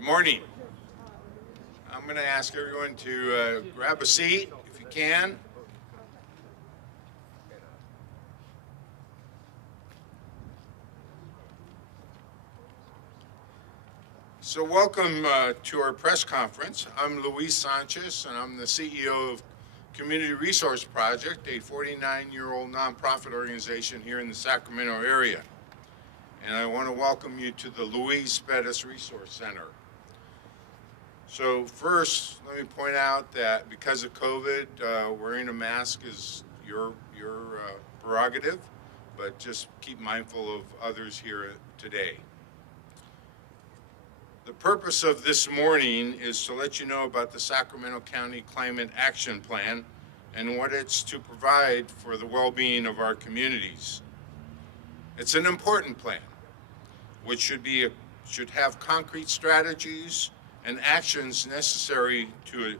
Good morning. I'm going to ask everyone to grab a seat if you can. So welcome to our press conference. I'm Luis Sanchez, and I'm the CEO of Community Resource Project, a 49-year-old nonprofit organization here in the Sacramento area. And I want to welcome you to the Luis Pettis Resource Center. So first, let me point out that because of COVID, wearing a mask is your prerogative, but just keep mindful of others here today. The purpose of this morning is to let you know about the Sacramento County Climate Action Plan and what it's to provide for the well-being of our communities. It's an important plan, which should have concrete strategies and actions necessary to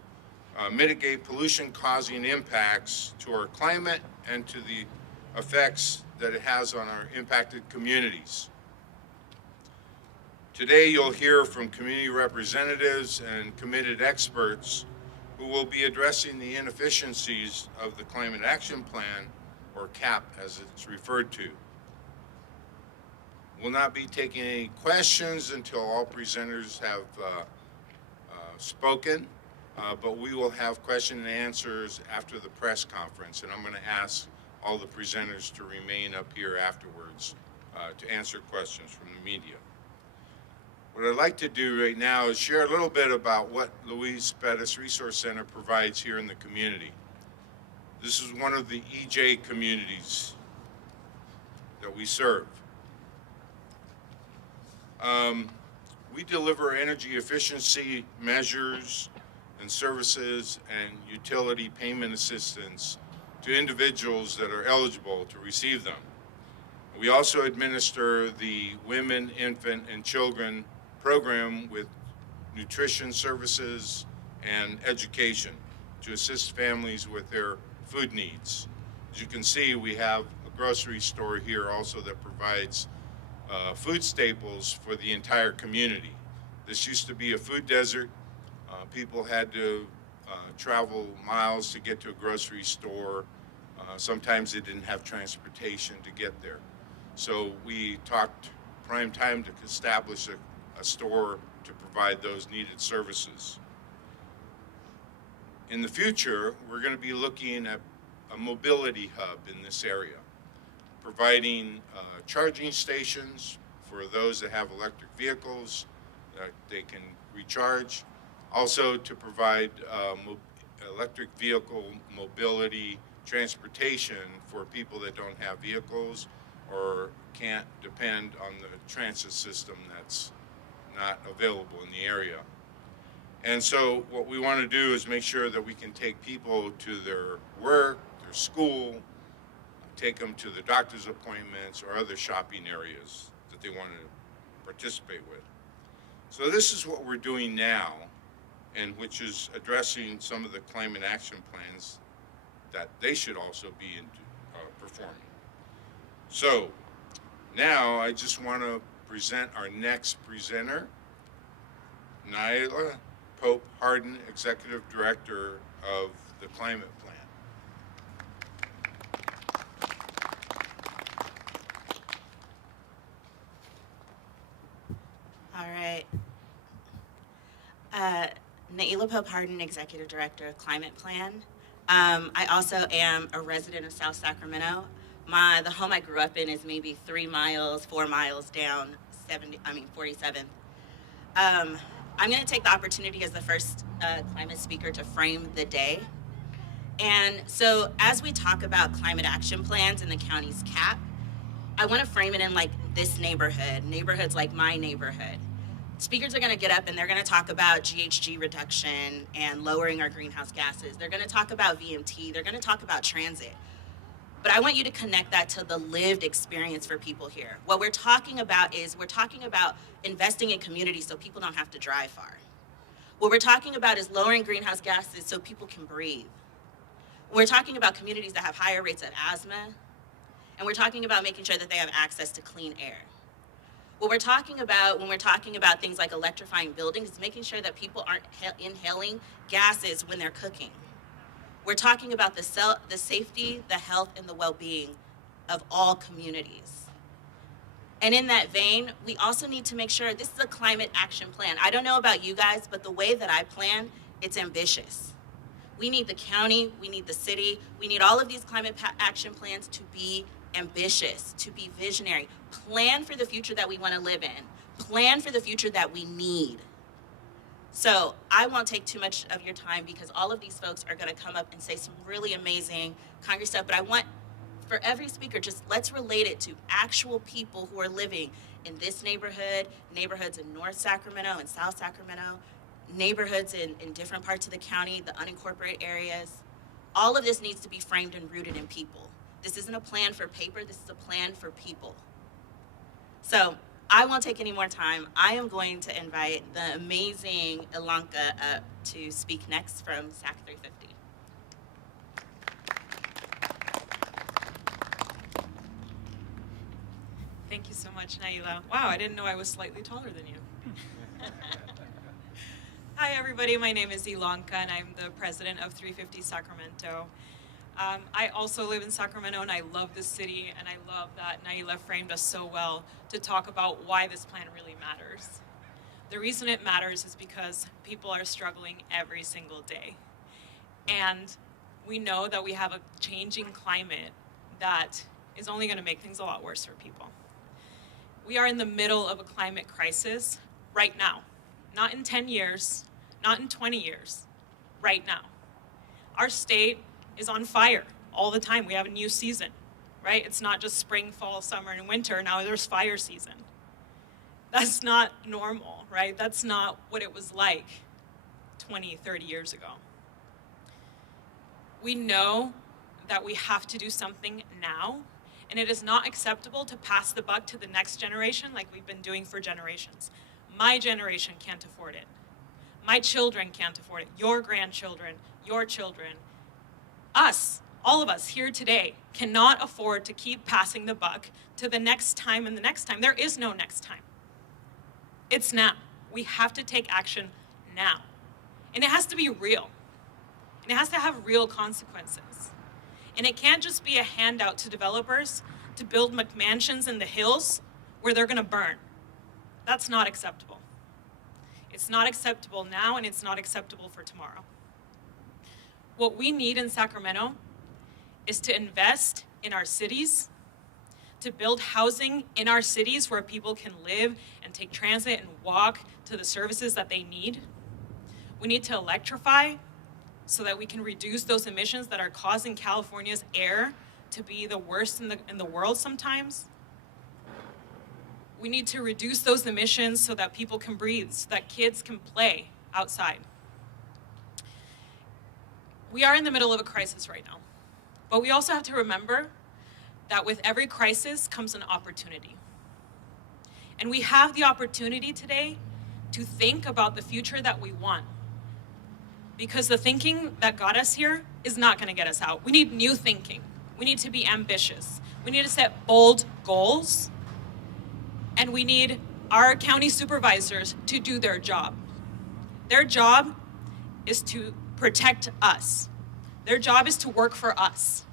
mitigate pollution-causing impacts to our climate and to the effects that it has on our impacted communities. Today, you'll hear from community representatives and committed experts who will be addressing the inefficiencies of the Climate Action Plan, or CAP as it's referred to. We'll not be taking any questions until all presenters have spoken, but we will have question and answers after the press conference, and I'm going to ask all the presenters to remain up here afterwards to answer questions from the media. What I'd like to do right now is share a little bit about what Luis Pettis Resource Center provides here in the community. This is one of the EJ communities that we serve. We deliver energy efficiency measures and services and utility payment assistance to individuals that are eligible to receive them. We also administer the Women, Infant, and Children program with nutrition services and education to assist families with their food needs. As you can see, we have a grocery store here also that provides food staples for the entire community. This used to be a food desert. People had to travel miles to get to a grocery store. Sometimes they didn't have transportation to get there. So we talked prime time to establish a store to provide those needed services. In the future, we're going to be looking at a mobility hub in this area, providing charging stations for those that have electric vehicles that they can recharge. Also to provide electric vehicle mobility transportation for people that don't have vehicles or can't depend on the transit system that's not available in the area. And so what we want to do is make sure that we can take people to their work, their school, take them to the doctor's appointments or other shopping areas that they want to participate with. So this is what we're doing now, and which is addressing some of the climate action plans that they should also be performing. So now I just want to present our next presenter, Nailah, Pope-Harden, Executive Director of the Climate Plan. All right. Nailah Pope-Harden, Executive Director of Climate Plan. I also am a resident of South Sacramento. The home I grew up in is maybe 4 miles down 47th. I'm going to take the opportunity as the first climate speaker to frame the day. And so as we talk about climate action plans in the county's CAP, I want to frame it in like this neighborhoods like my neighborhood. Speakers are going to get up and they're going to talk about GHG reduction and lowering our greenhouse gases. They're going to talk about VMT. They're going to talk about transit. But I want you to connect that to the lived experience for people here. What we're talking about is investing in communities so people don't have to drive far. What we're talking about is lowering greenhouse gases so people can breathe. We're talking about communities that have higher rates of asthma, and we're talking about making sure that they have access to clean air. What we're talking about when we're talking about things like electrifying buildings is making sure that people aren't inhaling gases when they're cooking. We're talking about the safety, the health, and the well-being of all communities. And in that vein, we also need to make sure this is a climate action plan. I don't know about you guys, but the way that I plan, it's ambitious. We need the county, we need the city, we need all of these climate action plans to be ambitious, to be visionary. Plan for the future that we want to live in. Plan for the future that we need. So I won't take too much of your time because all of these folks are going to come up and say some really amazing Congress stuff, but I want for every speaker, just let's relate it to actual people who are living in this neighborhood, neighborhoods in North Sacramento and South Sacramento, neighborhoods in different parts of the county, the unincorporated areas. All of this needs to be framed and rooted in people. This isn't a plan for paper, this is a plan for people. So I won't take any more time. I am going to invite the amazing Ilonka up to speak next from SAC 350. Thank you so much, Nailah. Wow, I didn't know I was slightly taller than you. Hi, everybody. My name is Ilonka, and I'm the president of 350 Sacramento. I also live in Sacramento, and I love this city, and I love that Nailah framed us so well to talk about why this plan really matters. The reason it matters is because people are struggling every single day. And we know that we have a changing climate that is only going to make things a lot worse for people. We are in the middle of a climate crisis right now, not in 10 years, not in 20 years, right now. Our state is on fire all the time. We have a new season, right? It's not just spring, fall, summer, and winter. Now there's fire season. That's not normal, right? That's not what it was like 20, 30 years ago. We know that we have to do something now, and it is not acceptable to pass the buck to the next generation like we've been doing for generations. My generation can't afford it. My children can't afford it. Your grandchildren, your children. Us, all of us here today, cannot afford to keep passing the buck to the next time and the next time. There is no next time. It's now. We have to take action now. And it has to be real. And it has to have real consequences. And it can't just be a handout to developers to build McMansions in the hills where they're gonna burn. That's not acceptable. It's not acceptable now, and it's not acceptable for tomorrow. What we need in Sacramento is to invest in our cities, to build housing in our cities where people can live and take transit and walk to the services that they need. We need to electrify so that we can reduce those emissions that are causing California's air to be the worst in the world sometimes. We need to reduce those emissions so that people can breathe, so that kids can play outside. We are in the middle of a crisis right now, but we also have to remember that with every crisis comes an opportunity. And we have the opportunity today to think about the future that we want. Because the thinking that got us here is not going to get us out. We need new thinking. We need to be ambitious. We need to set bold goals. And we need our county supervisors to do their job. Their job is to protect us. Their job is to work for us.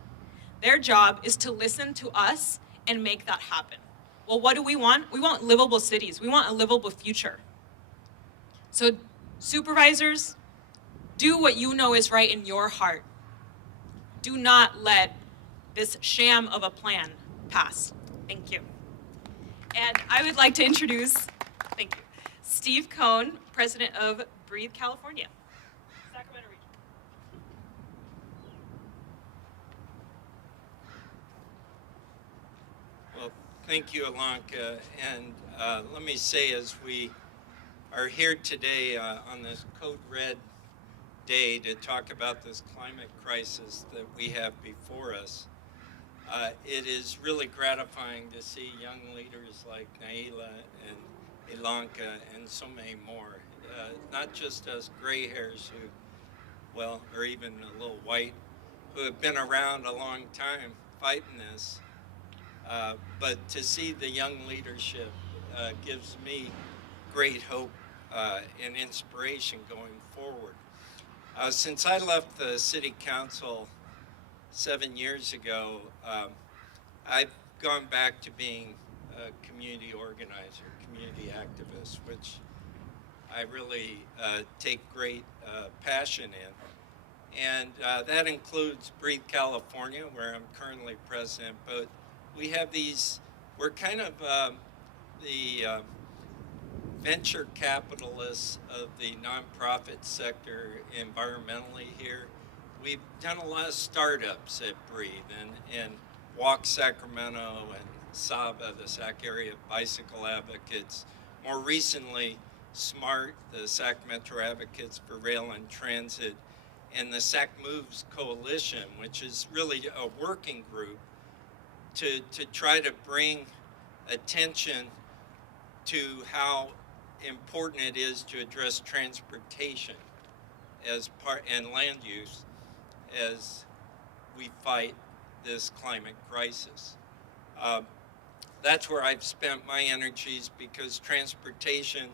Their job is to listen to us and make that happen. Well, what do we want? We want livable cities. We want a livable future. So supervisors, do what you know is right in your heart. Do not let this sham of a plan pass. Thank you. And I would like to introduce, thank you, Steve Cohn, president of Breathe California, Sacramento region. Well, thank you, Ilonka. And let me say, as we are here today on this Code Red day to talk about this climate crisis that we have before us, it is really gratifying to see young leaders like Nailah and Ilonka and so many more, not just us gray hairs who, well, or even a little white, who have been around a long time fighting this, but to see the young leadership gives me great hope and inspiration going forward. Since I left the city council 7 years ago, I've gone back to being a community organizer, community activist, which I really take great passion in. And that includes Breathe California, where I'm currently president. But we have these, we're kind of the venture capitalists of the nonprofit sector environmentally here. We've done a lot of startups at Breathe and Walk Sacramento and SABA, the Sac Area Bicycle Advocates. More recently, SMART, the Sac Metro Advocates for Rail and Transit, and the SacMoves Coalition, which is really a working group to try to bring attention to how important it is to address transportation as part and land use as we fight this climate crisis. That's where I've spent my energies because transportation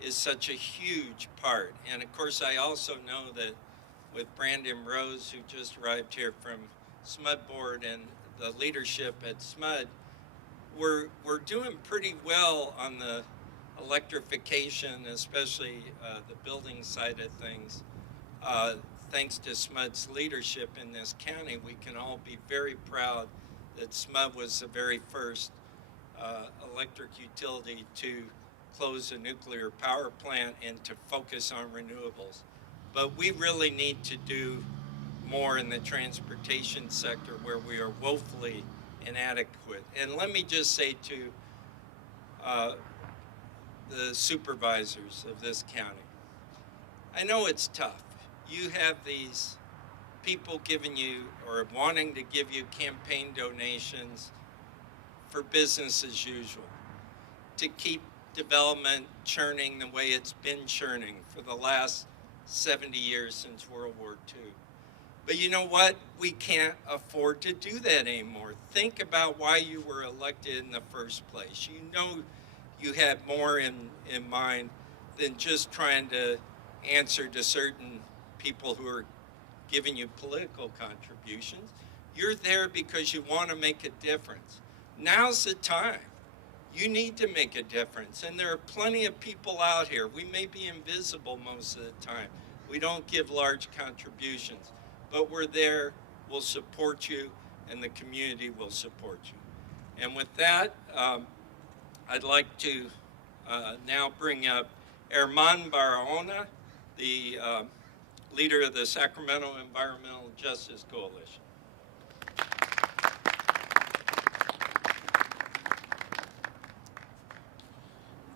is such a huge part. And of course, I also know that with Brandon Rose, who just arrived here from SMUD board and the leadership at SMUD, we're doing pretty well on the electrification, especially the building side of things. Thanks to SMUD's leadership in this county, we can all be very proud that SMUD was the very first electric utility to close a nuclear power plant and to focus on renewables. But we really need to do more in the transportation sector where we are woefully inadequate. And let me just say to the supervisors of this county, I know it's tough. You have these people giving you or wanting to give you campaign donations for business as usual, to keep development churning the way it's been churning for the last 70 years since World War II. But you know what? We can't afford to do that anymore. Think about why you were elected in the first place. You know you had more in mind than just trying to answer to certain people who are giving you political contributions. You're there because you want to make a difference. Now's the time. You need to make a difference. And there are plenty of people out here. We may be invisible most of the time. We don't give large contributions, but we're there. We'll support you, and the community will support you. And with that, I'd like to now bring up Herman Barahona, the leader of the Sacramento Environmental Justice Coalition.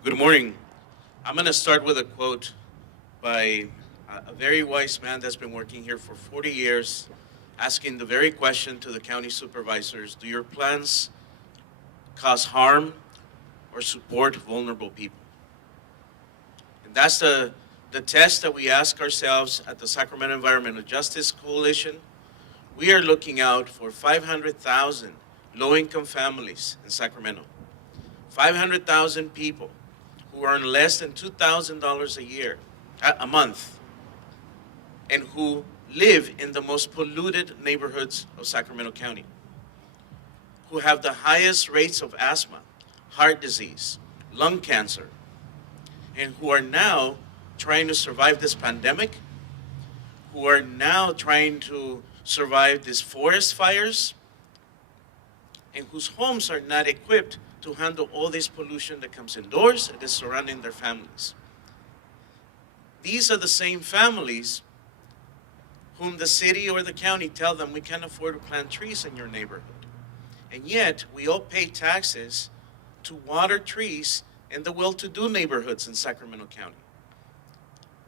Good morning. I'm going to start with a quote by a very wise man that's been working here for 40 years, asking the very question to the county supervisors: do your plans cause harm or support vulnerable people? And that's the test that we ask ourselves at the Sacramento Environmental Justice Coalition. We are looking out for 500,000 low-income families in Sacramento, 500,000 people who earn less than $2,000 a month, and who live in the most polluted neighborhoods of Sacramento County, who have the highest rates of asthma, heart disease, lung cancer, and who are now trying to survive this pandemic, who are now trying to survive these forest fires, and whose homes are not equipped to handle all this pollution that comes indoors and is surrounding their families. These are the same families whom the city or the county tell them, we can't afford to plant trees in your neighborhood. And yet, we all pay taxes to water trees in the well-to-do neighborhoods in Sacramento County.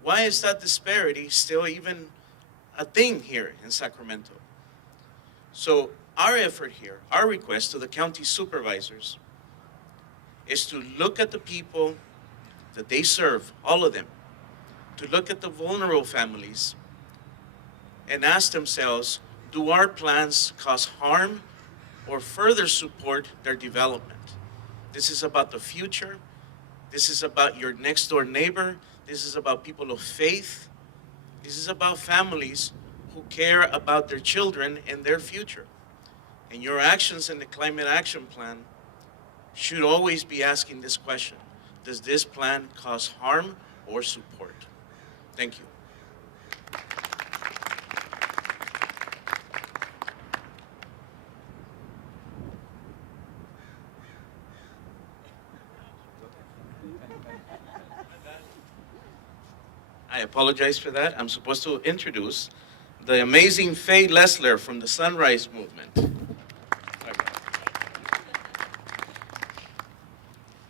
Why is that disparity still even a thing here in Sacramento? So our effort here, our request to the county supervisors, is to look at the people that they serve, all of them, to look at the vulnerable families and ask themselves, do our plans cause harm or further support their development? This is about the future. This is about your next door neighbor. This is about people of faith. This is about families who care about their children and their future. And your actions in the Climate Action Plan should always be asking this question: does this plan cause harm or support? Thank you. I apologize for that. I'm supposed to introduce the amazing Faye Lessler from the Sunrise Movement.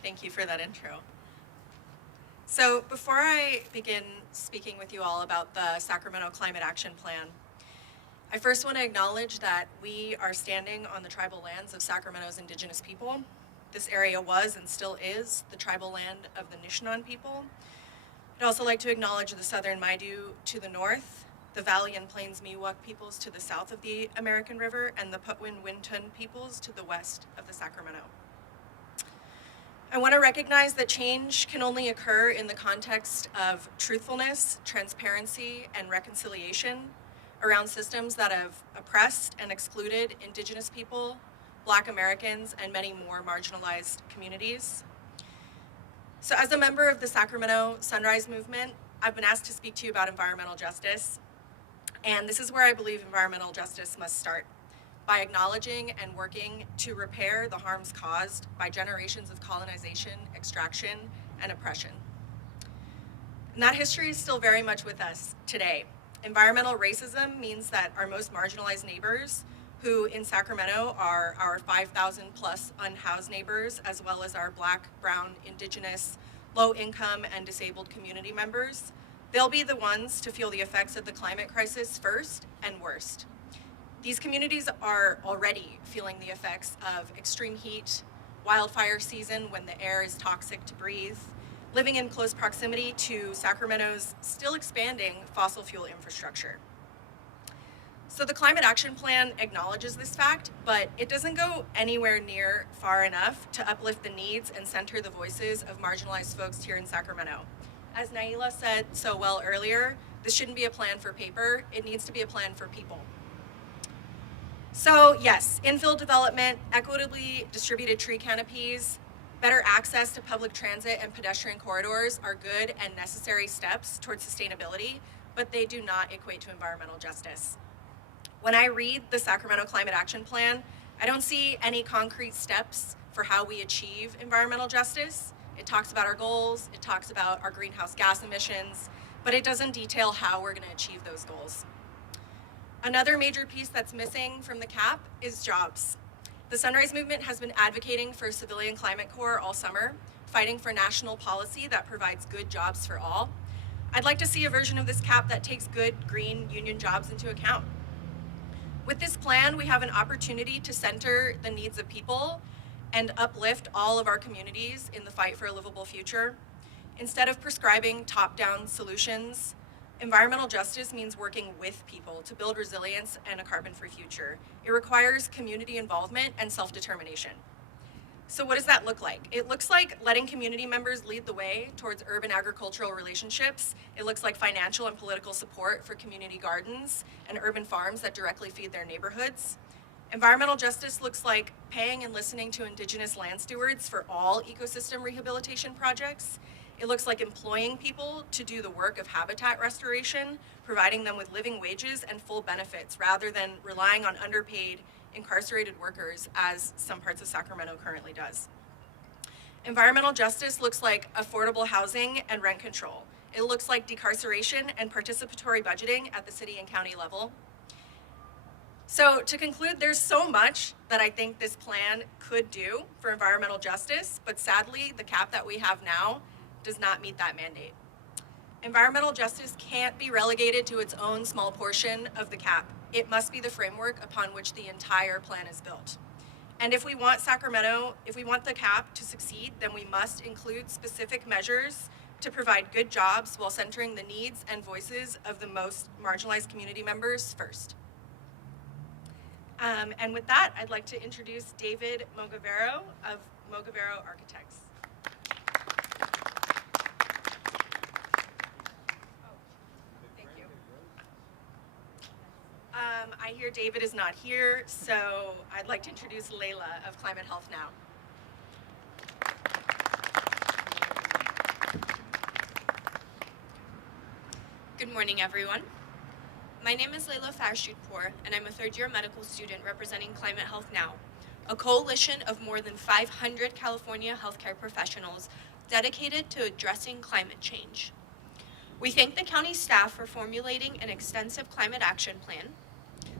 Thank you for that intro. So before I begin speaking with you all about the Sacramento Climate Action Plan, I first want to acknowledge that we are standing on the tribal lands of Sacramento's indigenous people. This area was and still is the tribal land of the Nishinon people. I'd also like to acknowledge the Southern Maidu to the north, the Valley and Plains Miwok peoples to the south of the American River, and the Patwin-Wintun peoples to the west of the Sacramento. I want to recognize that change can only occur in the context of truthfulness, transparency, and reconciliation around systems that have oppressed and excluded Indigenous people, Black Americans, and many more marginalized communities. So as a member of the Sacramento Sunrise Movement, I've been asked to speak to you about environmental justice. And this is where I believe environmental justice must start, by acknowledging and working to repair the harms caused by generations of colonization, extraction, and oppression. And that history is still very much with us today. Environmental racism means that our most marginalized neighbors, who in Sacramento are our 5,000 plus unhoused neighbors, as well as our Black, Brown, Indigenous, low-income, and disabled community members, they'll be the ones to feel the effects of the climate crisis first and worst. These communities are already feeling the effects of extreme heat, wildfire season when the air is toxic to breathe, living in close proximity to Sacramento's still expanding fossil fuel infrastructure. So the Climate Action Plan acknowledges this fact, but it doesn't go anywhere near far enough to uplift the needs and center the voices of marginalized folks here in Sacramento. As Nailah said so well earlier, this shouldn't be a plan for paper, it needs to be a plan for people. So yes, infill development, equitably distributed tree canopies, better access to public transit and pedestrian corridors are good and necessary steps towards sustainability, but they do not equate to environmental justice. When I read the Sacramento Climate Action Plan, I don't see any concrete steps for how we achieve environmental justice. It talks about our goals, it talks about our greenhouse gas emissions, but it doesn't detail how we're going to achieve those goals. Another major piece that's missing from the CAP is jobs. The Sunrise Movement has been advocating for a civilian climate corps all summer, fighting for national policy that provides good jobs for all. I'd like to see a version of this CAP that takes good green union jobs into account. With this plan, we have an opportunity to center the needs of people and uplift all of our communities in the fight for a livable future. Instead of prescribing top-down solutions, environmental justice means working with people to build resilience and a carbon-free future. It requires community involvement and self-determination. So what does that look like? It looks like letting community members lead the way towards urban agricultural relationships. It looks like financial and political support for community gardens and urban farms that directly feed their neighborhoods. Environmental justice looks like paying and listening to Indigenous land stewards for all ecosystem rehabilitation projects. It looks like employing people to do the work of habitat restoration, providing them with living wages and full benefits rather than relying on underpaid, incarcerated workers, as some parts of Sacramento currently does. Environmental justice looks like affordable housing and rent control. It looks like decarceration and participatory budgeting at the city and county level. So to conclude, there's so much that I think this plan could do for environmental justice, but sadly, the CAP that we have now does not meet that mandate. Environmental justice can't be relegated to its own small portion of the CAP. It must be the framework upon which the entire plan is built. And if we want the CAP to succeed, then we must include specific measures to provide good jobs while centering the needs and voices of the most marginalized community members first. And with that, I'd like to introduce David Mogavero of Mogavero Architects. Thank you. I hear David is not here, so I'd like to introduce Leyla of Climate Health Now. Good morning, everyone. My name is Leyla Farshudpour, and I'm a third-year medical student representing Climate Health Now, a coalition of more than 500 California healthcare professionals dedicated to addressing climate change. We thank the county staff for formulating an extensive climate action plan.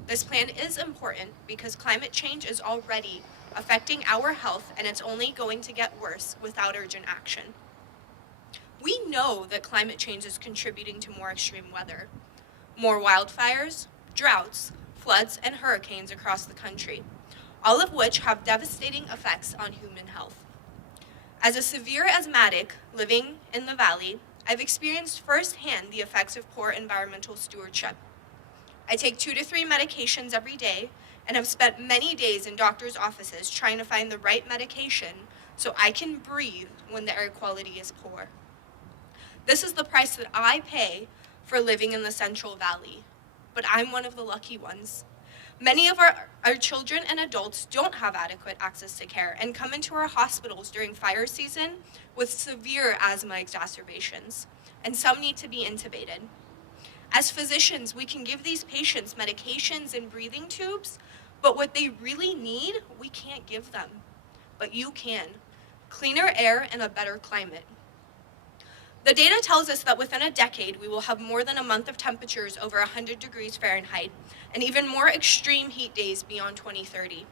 This plan is important because climate change is already affecting our health, and it's only going to get worse without urgent action. We know that climate change is contributing to more extreme weather, more wildfires, droughts, floods, and hurricanes across the country, all of which have devastating effects on human health. As a severe asthmatic living in the valley, I've experienced firsthand the effects of poor environmental stewardship. I take 2 to 3 medications every day and have spent many days in doctors' offices trying to find the right medication so I can breathe when the air quality is poor. This is the price that I pay for living in the Central Valley, but I'm one of the lucky ones. Many of our children and adults don't have adequate access to care and come into our hospitals during fire season with severe asthma exacerbations, and some need to be intubated. As physicians, we can give these patients medications and breathing tubes, but what they really need, we can't give them. But you can. Cleaner air and a better climate. The data tells us that within a decade, we will have more than a month of temperatures over 100 degrees Fahrenheit and even more extreme heat days beyond 2030.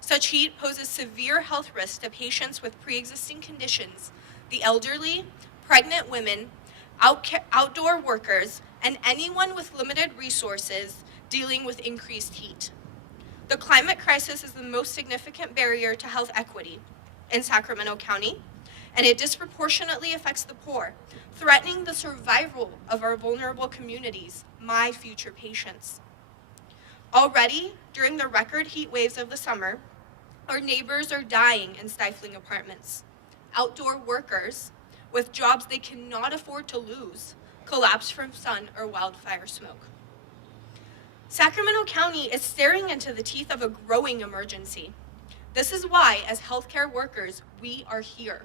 Such heat poses severe health risks to patients with pre-existing conditions, the elderly, pregnant women, outdoor workers, and anyone with limited resources dealing with increased heat. The climate crisis is the most significant barrier to health equity in Sacramento County, and it disproportionately affects the poor, threatening the survival of our vulnerable communities, my future patients. Already, during the record heat waves of the summer, our neighbors are dying in stifling apartments. Outdoor workers, with jobs they cannot afford to lose, collapse from sun or wildfire smoke. Sacramento County is staring into the teeth of a growing emergency. This is why, as healthcare workers, we are here.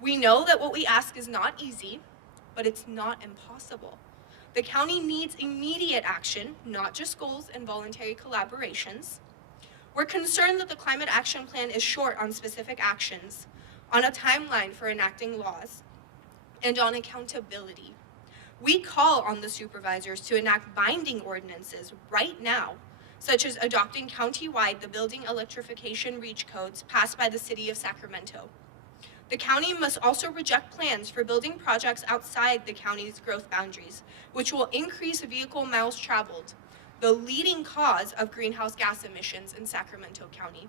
We know that what we ask is not easy, but it's not impossible. The county needs immediate action, not just goals and voluntary collaborations. We're concerned that the Climate Action Plan is short on specific actions, on a timeline for enacting laws, and on accountability. We call on the supervisors to enact binding ordinances right now, such as adopting countywide the building electrification reach codes passed by the city of Sacramento. The county must also reject plans for building projects outside the county's growth boundaries, which will increase vehicle miles traveled, the leading cause of greenhouse gas emissions in Sacramento County.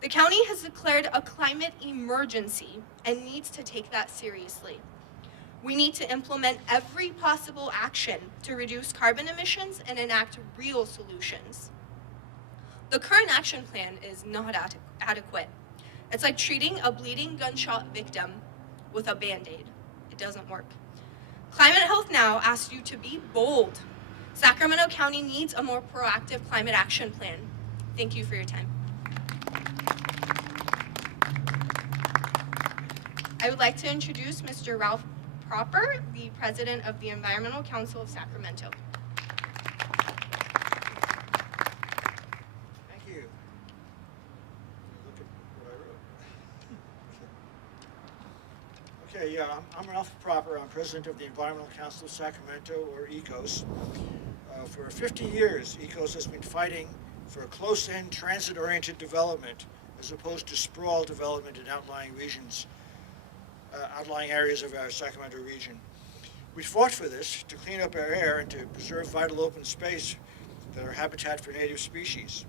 The county has declared a climate emergency and needs to take that seriously. We need to implement every possible action to reduce carbon emissions and enact real solutions. The current action plan is not adequate. It's like treating a bleeding gunshot victim with a Band-Aid. It doesn't work. Climate Health Now asks you to be bold. Sacramento County needs a more proactive climate action plan. Thank you for your time. I would like to introduce Mr. Ralph Proper, the President of the Environmental Council of Sacramento. Thank you. Look at what I wrote. Okay, yeah, I'm Ralph Proper. I'm president of the Environmental Council of Sacramento, or ECOS. For 50 years, ECOS has been fighting for a close-in, transit-oriented development as opposed to sprawl development in outlying regions, outlying areas of our Sacramento region. We fought for this to clean up our air and to preserve vital open space that are habitat for native species.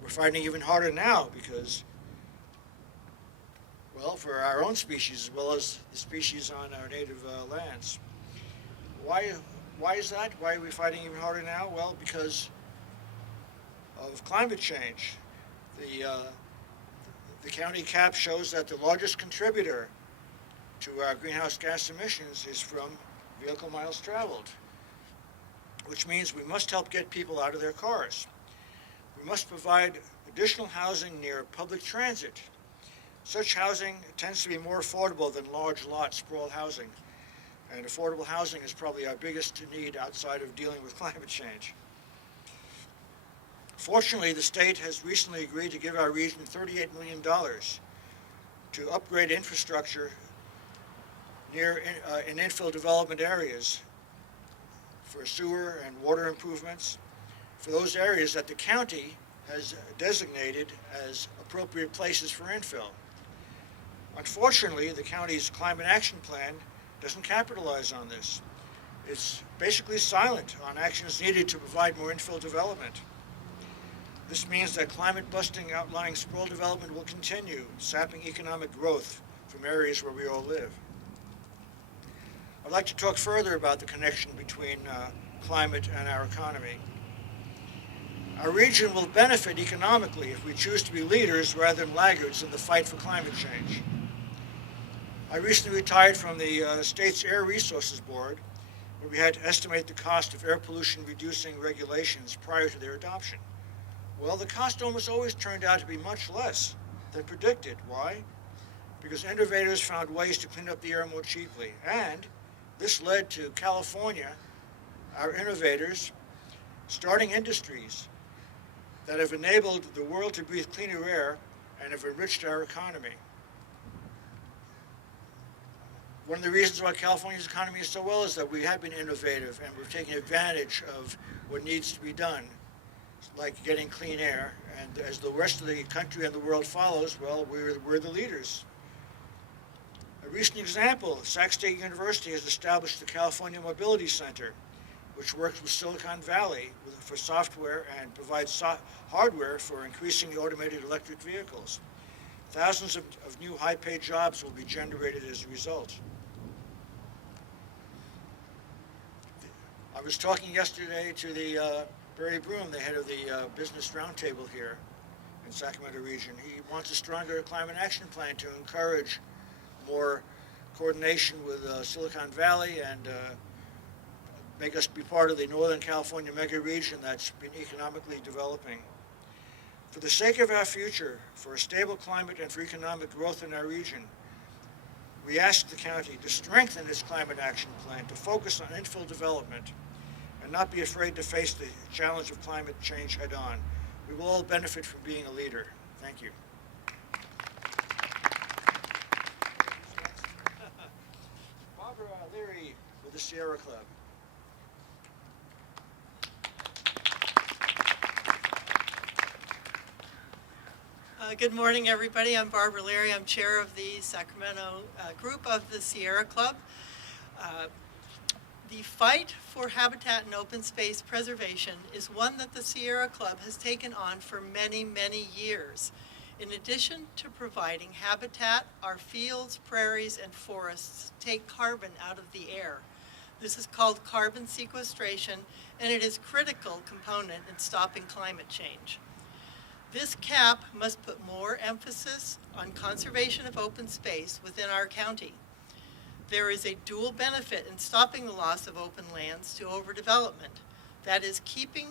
We're fighting even harder now because, well, for our own species as well as the species on our native lands. Why is that? Why are we fighting even harder now? Well, because of climate change. The county cap shows that the largest contributor to our greenhouse gas emissions is from vehicle miles traveled, which means we must help get people out of their cars. We must provide additional housing near public transit. Such housing tends to be more affordable than large lot sprawl housing, and affordable housing is probably our biggest need outside of dealing with climate change. Fortunately, the state has recently agreed to give our region $38 million to upgrade infrastructure near in infill development areas for sewer and water improvements for those areas that the county has designated as appropriate places for infill. Unfortunately, the county's climate action plan doesn't capitalize on this. It's basically silent on actions needed to provide more infill development. This means that climate-busting outlying sprawl development will continue, sapping economic growth from areas where we all live. I'd like to talk further about the connection between climate and our economy. Our region will benefit economically if we choose to be leaders rather than laggards in the fight for climate change. I recently retired from the state's Air Resources Board, where we had to estimate the cost of air pollution reducing regulations prior to their adoption. Well, the cost almost always turned out to be much less than predicted. Why? Because innovators found ways to clean up the air more cheaply. And this led to California, our innovators, starting industries that have enabled the world to breathe cleaner air and have enriched our economy. One of the reasons why California's economy is so well is that we have been innovative and we're taking advantage of what needs to be done, like getting clean air. And as the rest of the country and the world follows, well, we're the leaders. A recent example, Sac State University has established the California Mobility Center, which works with Silicon Valley for software and provides hardware for increasingly automated electric vehicles. Thousands of new high-paid jobs will be generated as a result. I was talking yesterday to the Barry Broom, the head of the Business Roundtable here in Sacramento region. He wants a stronger climate action plan to encourage more coordination with Silicon Valley and make us be part of the Northern California mega region that's been economically developing. For the sake of our future, for a stable climate and for economic growth in our region, we ask the county to strengthen its climate action plan, to focus on infill development, and not be afraid to face the challenge of climate change head on. We will all benefit from being a leader. Thank you. Barbara Leary with the Sierra Club. Good morning, everybody. I'm Barbara Leary. I'm chair of the Sacramento group of the Sierra Club. The fight for habitat and open space preservation is one that the Sierra Club has taken on for many, many years. In addition to providing habitat, our fields, prairies, and forests take carbon out of the air. This is called carbon sequestration, and it is a critical component in stopping climate change. This cap must put more emphasis on conservation of open space within our county. There is a dual benefit in stopping the loss of open lands to overdevelopment. That is, keeping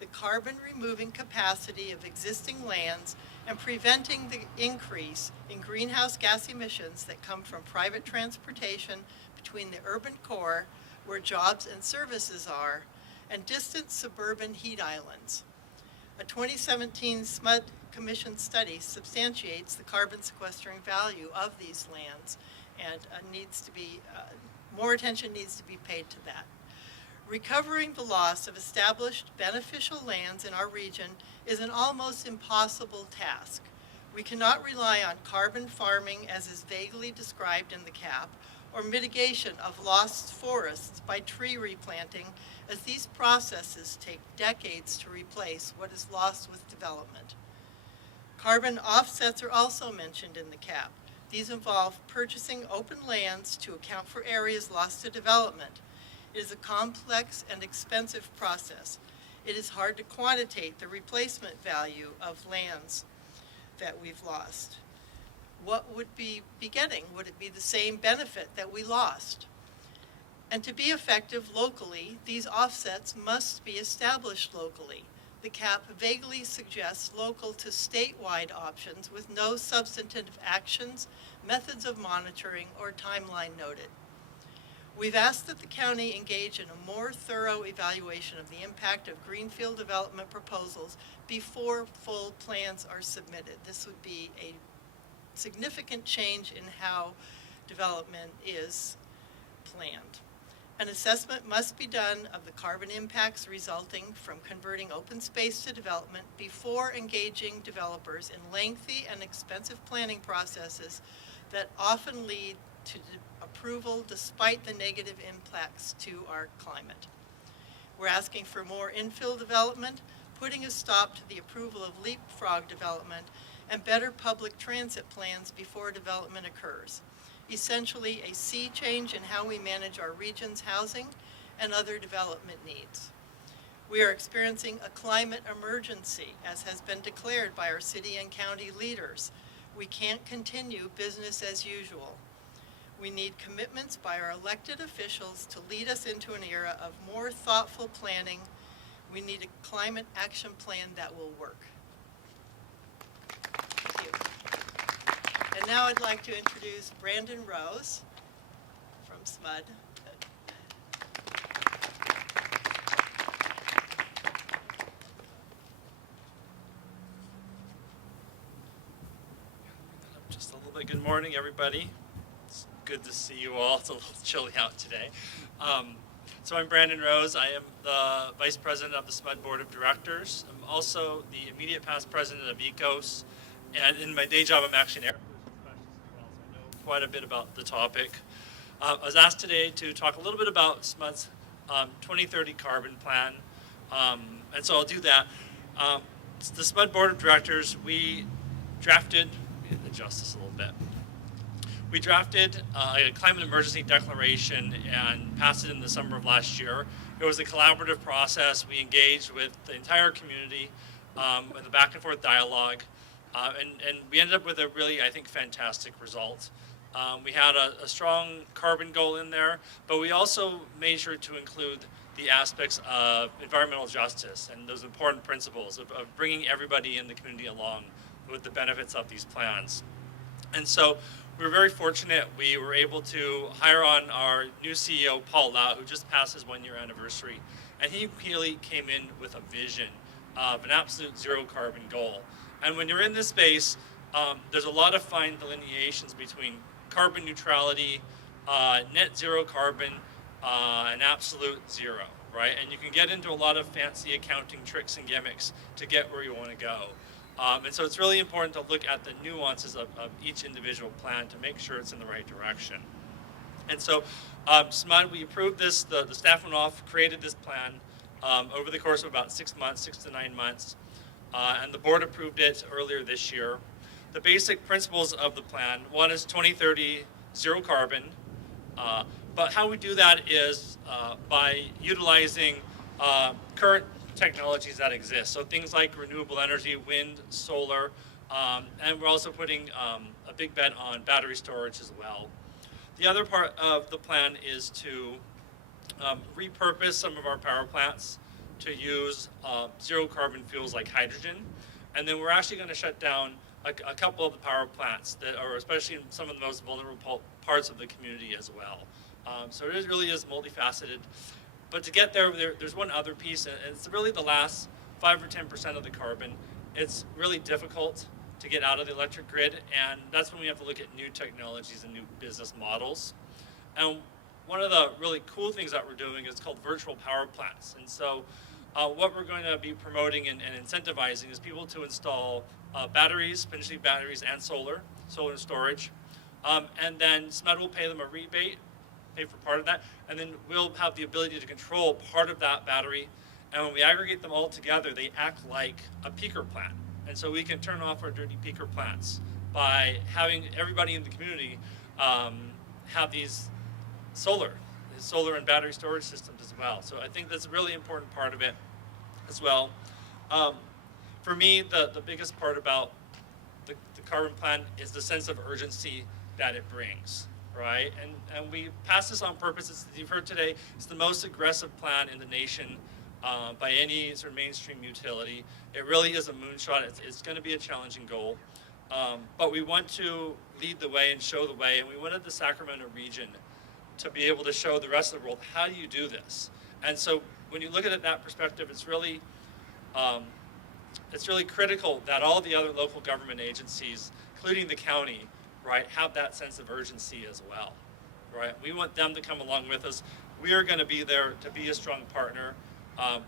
the carbon removing capacity of existing lands and preventing the increase in greenhouse gas emissions that come from private transportation between the urban core, where jobs and services are, and distant suburban heat islands. A 2017 SMUD Commission study substantiates the carbon sequestering value of these lands, and more attention needs to be paid to that. Recovering the loss of established beneficial lands in our region is an almost impossible task. We cannot rely on carbon farming as is vaguely described in the cap, or mitigation of lost forests by tree replanting, as these processes take decades to replace what is lost with development. Carbon offsets are also mentioned in the cap. These involve purchasing open lands to account for areas lost to development. It is a complex and expensive process. It is hard to quantitate the replacement value of lands that we've lost. what would we be getting? Would it be the same benefit that we lost? And to be effective locally, these offsets must be established locally. The cap vaguely suggests local to statewide options with no substantive actions, methods of monitoring, or timeline noted. We've asked that the county engage in a more thorough evaluation of the impact of greenfield development proposals before full plans are submitted. This would be a significant change in how development is planned. An assessment must be done of the carbon impacts resulting from converting open space to development before engaging developers in lengthy and expensive planning processes that often lead to approval despite the negative impacts to our climate. We're asking for more infill development, putting a stop to the approval of leapfrog development, and better public transit plans before development occurs. Essentially, a sea change in how we manage our region's housing and other development needs. We are experiencing a climate emergency, as has been declared by our city and county leaders. We can't continue business as usual. We need commitments by our elected officials to lead us into an era of more thoughtful planning. We need a climate action plan that will work. Thank you. And now I'd like to introduce Brandon Rose from SMUD. Just a little bit. Good morning, everybody. It's good to see you all. It's a little chilly out today. So I'm Brandon Rose. I am the Vice President of the SMUD Board of Directors. I'm also the immediate past President of ECOS. And in my day job, I'm actually an air quite a bit about the topic. I was asked today to talk a little bit about SMUD's 2030 carbon plan, and so I'll do that. The SMUD Board of Directors, we drafted, let me adjust this a little bit. We drafted a climate emergency declaration and passed it in the summer of last year. It was a collaborative process. We engaged with the entire community in the back and forth dialogue, and we ended up with a really, I think, fantastic result. We had a strong carbon goal in there, but we also made sure to include the aspects of environmental justice and those important principles of bringing everybody in the community along with the benefits of these plans. And so we were very fortunate. We were able to hire on our new CEO, Paul Lau, who just passed his one-year anniversary. And he really came in with a vision of an absolute zero carbon goal. And when you're in this space, there's a lot of fine delineations between carbon neutrality, net zero carbon, and absolute zero, right? And you can get into a lot of fancy accounting tricks and gimmicks to get where you want to go. And so it's really important to look at the nuances of each individual plan to make sure it's in the right direction. And so SMUD, we approved this, the staff went off, created this plan over the course of about 6 months, 6 to 9 months, and the board approved it earlier this year. The basic principles of the plan, one is 2030 zero carbon, but how we do that is by utilizing current technologies that exist. So things like renewable energy, wind, solar, and we're also putting a big bet on battery storage as well. The other part of the plan is to repurpose some of our power plants to use zero carbon fuels like hydrogen. And then we're actually going to shut down a couple of the power plants that are especially in some of the most vulnerable parts of the community as well. So it really is multifaceted. But to get there, there's one other piece, and it's really the last 5 or 10% of the carbon. It's really difficult to get out of the electric grid, and that's when we have to look at new technologies and new business models. And one of the really cool things that we're doing is called virtual power plants. And so what we're going to be promoting and incentivizing is people to install batteries, potentially batteries and solar storage. And then SMUD will pay them a rebate, pay for part of that, and then we'll have the ability to control part of that battery. And when we aggregate them all together, they act like a peaker plant. And so we can turn off our dirty peaker plants by having everybody in the community have these solar and battery storage systems as well. So I think that's a really important part of it as well. For me, the biggest part about the carbon plan is the sense of urgency that it brings, right? And we passed this on purpose. As you've heard today, it's the most aggressive plan in the nation by any sort of mainstream utility. It really is a moonshot. It's going to be a challenging goal. But we want to lead the way and show the way, and we wanted the Sacramento region to be able to show the rest of the world, how do you do this? And so when you look at it that perspective, it's really critical that all the other local government agencies, including the county, right, have that sense of urgency as well, right? We want them to come along with us. We are going to be there to be a strong partner.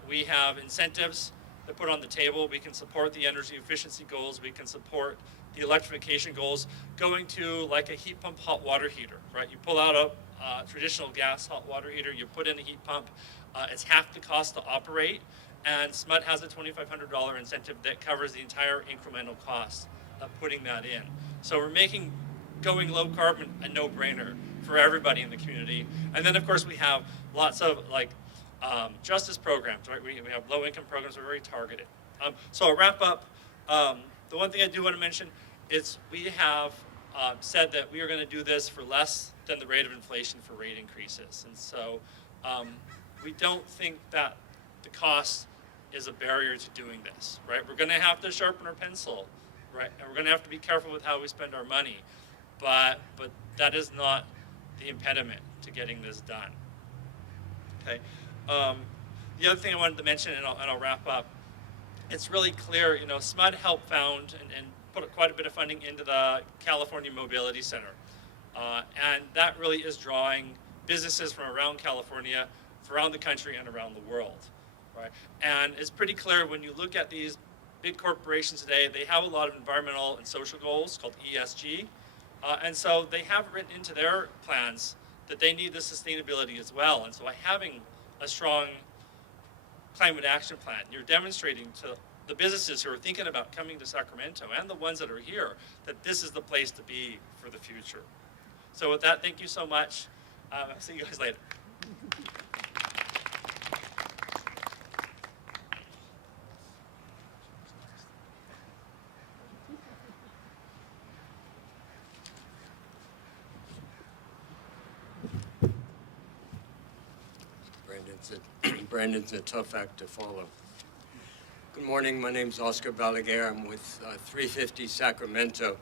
We have incentives to put on the table. We can support the energy efficiency goals. We can support the electrification goals, going to like a heat pump hot water heater, right? You pull out a traditional gas hot water heater, you put in a heat pump, it's half the cost to operate, and SMUD has a $2,500 incentive that covers the entire incremental cost of putting that in. So we're making going low carbon a no-brainer for everybody in the community. And then of course we have lots of like justice programs, right? We have low-income programs that are very targeted. So I'll wrap up. The one thing I do want to mention is we have said that we are going to do this for less than the rate of inflation for rate increases. And so we don't think that the cost is a barrier to doing this, right? We're going to have to sharpen our pencil, right? And we're going to have to be careful with how we spend our money. But that is not the impediment to getting this done. Okay. The other thing I wanted to mention, and I'll wrap up, it's really clear, you know, SMUD helped found and put quite a bit of funding into the California Mobility Center. And that really is drawing businesses from around California, from around the country, and around the world, right? And it's pretty clear when you look at these big corporations today, they have a lot of environmental and social goals called ESG. And so they have written into their plans that they need the sustainability as well. And so by having a strong climate action plan, you're demonstrating to the businesses who are thinking about coming to Sacramento and the ones that are here that this is the place to be for the future. So with that, thank you so much. I'll see you guys later. Brandon's a tough act to follow. Good morning, my name's Oscar Balaguer. I'm with 350 Sacramento,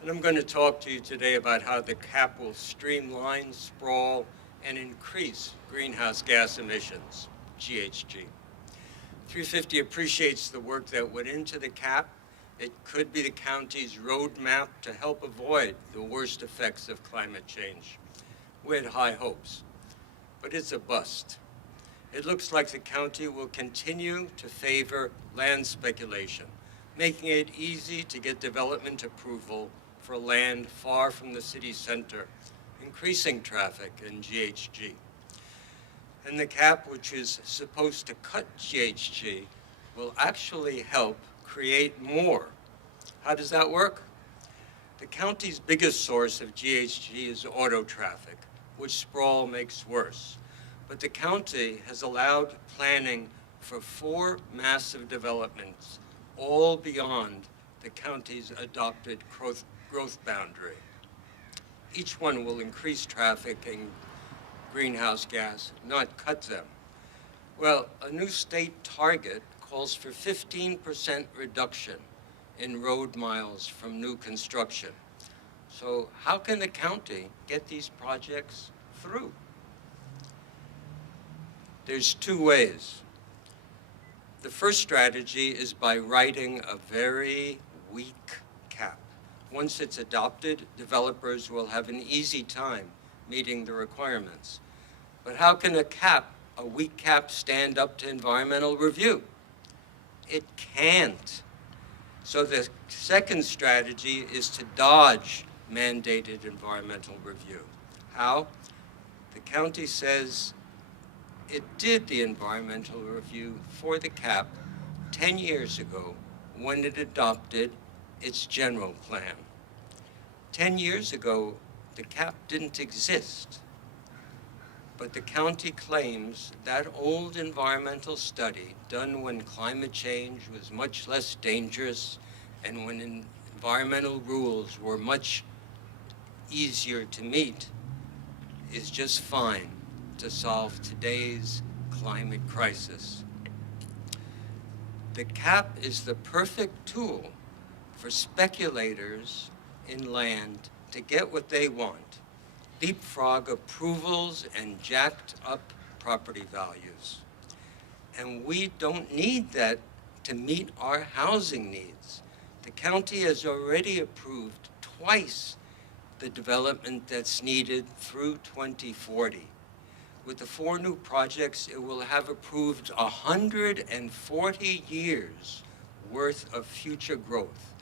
and I'm going to talk to you today about how the cap will streamline, sprawl, and increase greenhouse gas emissions, GHG. 350 appreciates the work that went into the cap. It could be the county's roadmap to help avoid the worst effects of climate change. We had high hopes, but it's a bust. It looks like the county will continue to favor land speculation, making it easy to get development approval for land far from the city center, increasing traffic and GHG. And the cap, which is supposed to cut GHG, will actually help create more. How does that work? The county's biggest source of GHG is auto traffic, which sprawl makes worse. But the county has allowed planning for 4 massive developments, all beyond the county's adopted growth boundary. Each one will increase traffic and greenhouse gas, not cut them. Well, a new state target calls for 15% reduction in road miles from new construction. So how can the county get these projects through? There's 2 ways. The first strategy is by writing a very weak cap. Once it's adopted, developers will have an easy time meeting the requirements. But how can a weak cap, stand up to environmental review? It can't. So the second strategy is to dodge mandated environmental review. How? The county says it did the environmental review for the cap 10 years ago when it adopted its general plan. 10 years ago, the cap didn't exist, but the county claims that old environmental study done when climate change was much less dangerous and when environmental rules were much easier to meet is just fine to solve today's climate crisis. The cap is the perfect tool for speculators in land to get what they want, leapfrog approvals and jacked up property values. And we don't need that to meet our housing needs. The county has already approved twice the development that's needed through 2040. With the 4 new projects, it will have approved 140 years worth of future growth.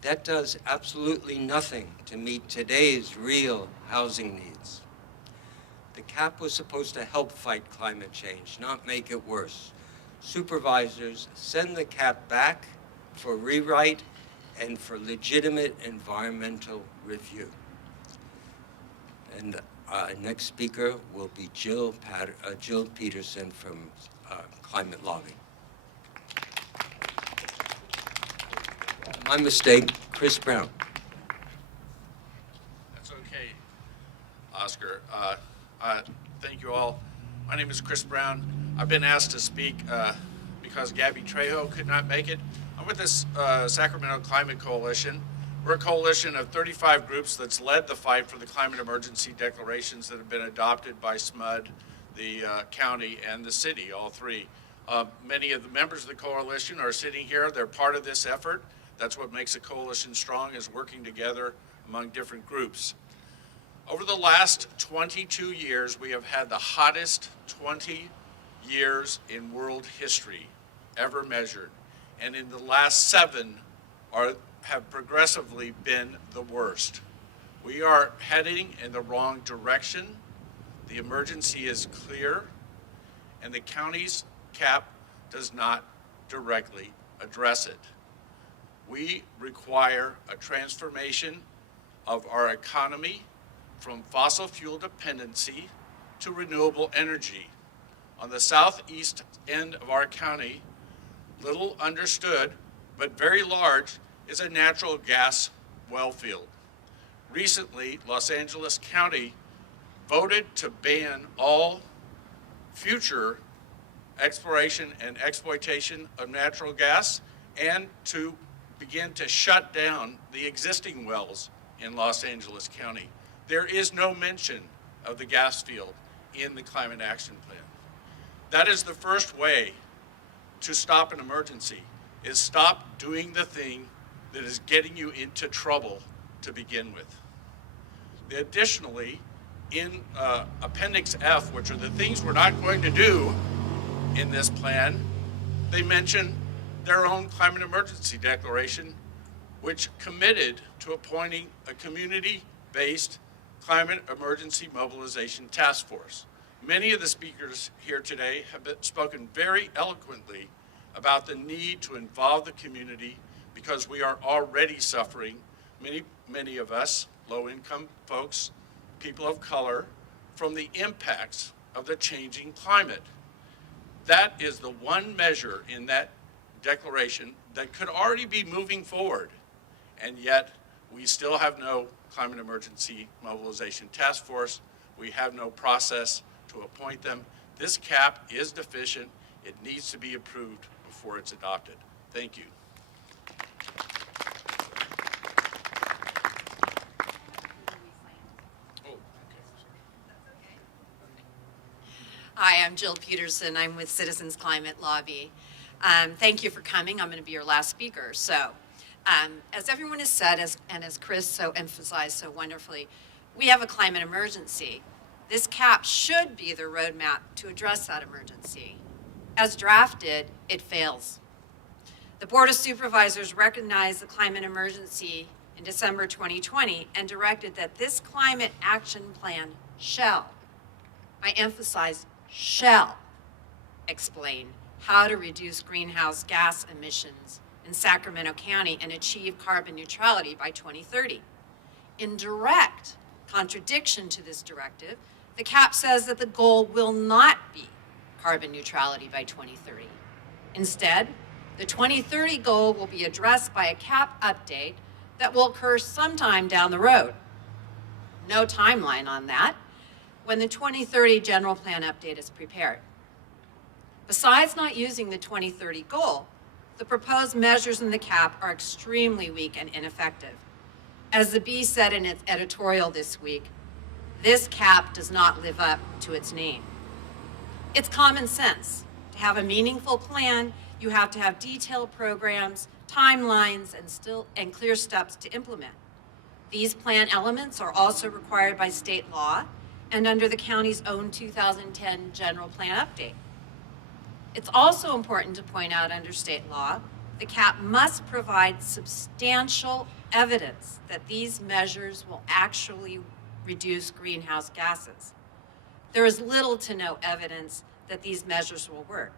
That does absolutely nothing to meet today's real housing needs. The cap was supposed to help fight climate change, not make it worse. Supervisors, send the cap back for rewrite and for legitimate environmental review. And next speaker will be Jill Peterson from Climate Lobby. My mistake, Chris Brown. That's okay, Oscar. Thank you all. My name is Chris Brown. I've been asked to speak because Gabby Trejo could not make it. I'm with this Sacramento Climate Coalition. We're a coalition of 35 groups that's led the fight for the climate emergency declarations that have been adopted by SMUD, the county, and the city, all three. Many of the members of the coalition are sitting here. They're part of this effort. That's what makes a coalition strong, is working together among different groups. Over the last 22 years, we have had the hottest 20 years in world history ever measured. And in the last 7 have progressively been the worst. We are heading in the wrong direction. The emergency is clear, and the county's cap does not directly address it. We require a transformation of our economy from fossil fuel dependency to renewable energy. On the southeast end of our county, little understood, but very large, is a natural gas well field. Recently, Los Angeles County voted to ban all future exploration and exploitation of natural gas and to begin to shut down the existing wells in Los Angeles County. There is no mention of the gas field in the Climate Action Plan. That is the first way to stop an emergency, is stop doing the thing that is getting you into trouble to begin with. Additionally, in Appendix F, which are the things we're not going to do in this plan, they mention their own climate emergency declaration, which committed to appointing a community-based climate emergency mobilization task force. Many of the speakers here today have spoken very eloquently about the need to involve the community because we are already suffering, many of us, low-income folks, people of color, from the impacts of the changing climate. That is the one measure in that declaration that could already be moving forward, and yet we still have no climate emergency mobilization task force. We have no process to appoint them. This cap is deficient. It needs to be approved before it's adopted. Thank you. Hi, I'm Jill Peterson. I'm with Citizens Climate Lobby. Thank you for coming. I'm going to be your last speaker. So, as everyone has said, and as Chris so emphasized so wonderfully, we have a climate emergency. This cap should be the roadmap to address that emergency. As drafted, it fails. The Board of Supervisors recognized the climate emergency in December 2020 and directed that this climate action plan shall, I emphasize shall, explain how to reduce greenhouse gas emissions in Sacramento County and achieve carbon neutrality by 2030. In direct contradiction to this directive, the cap says that the goal will not be carbon neutrality by 2030. Instead, the 2030 goal will be addressed by a cap update that will occur sometime down the road. No timeline on that when the 2030 general plan update is prepared. Besides not using the 2030 goal, the proposed measures in the cap are extremely weak and ineffective. As the Bee said in its editorial this week, this cap does not live up to its name. It's common sense. To have a meaningful plan, you have to have detailed programs, timelines, and clear steps to implement. These plan elements are also required by state law and under the county's own 2010 general plan update. It's also important to point out under state law, the cap must provide substantial evidence that these measures will actually reduce greenhouse gases. There is little to no evidence that these measures will work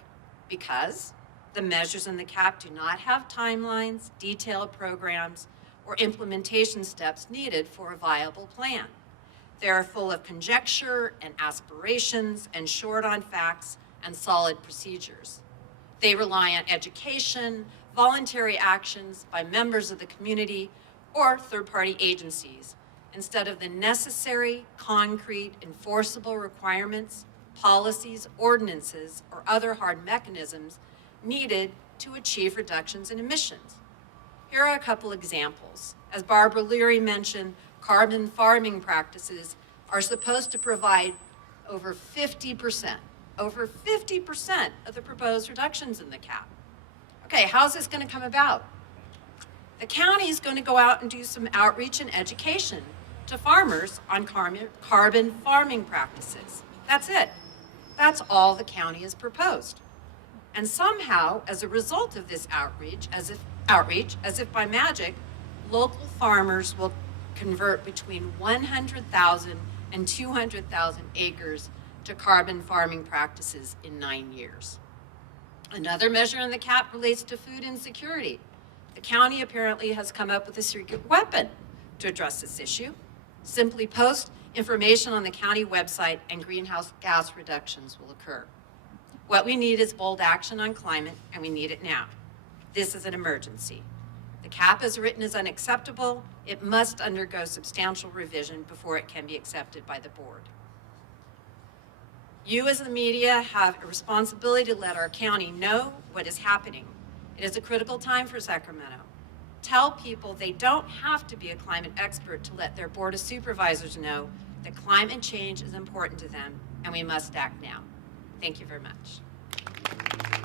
because the measures in the cap do not have timelines, detailed programs, or implementation steps needed for a viable plan. They are full of conjecture and aspirations and short on facts and solid procedures. They rely on education, voluntary actions by members of the community or third-party agencies instead of the necessary, concrete, enforceable requirements, policies, ordinances, or other hard mechanisms needed to achieve reductions in emissions. Here are a couple examples. As Barbara Leary mentioned, carbon farming practices are supposed to provide over 50% of the proposed reductions in the cap. Okay, how's this going to come about? The county is going to go out and do some outreach and education to farmers on carbon farming practices. That's it. That's all the county has proposed. And somehow, as a result of this outreach, as if by magic, local farmers will convert between 100,000 and 200,000 acres to carbon farming practices in 9 years. Another measure in the cap relates to food insecurity. The county apparently has come up with a secret weapon to address this issue. Simply post information on the county website and greenhouse gas reductions will occur. What we need is bold action on climate, and we need it now. This is an emergency. The cap as written is unacceptable. It must undergo substantial revision before it can be accepted by the board. You as the media have a responsibility to let our county know what is happening. It is a critical time for Sacramento. Tell people they don't have to be a climate expert to let their board of supervisors know that climate change is important to them and we must act now. Thank you very much.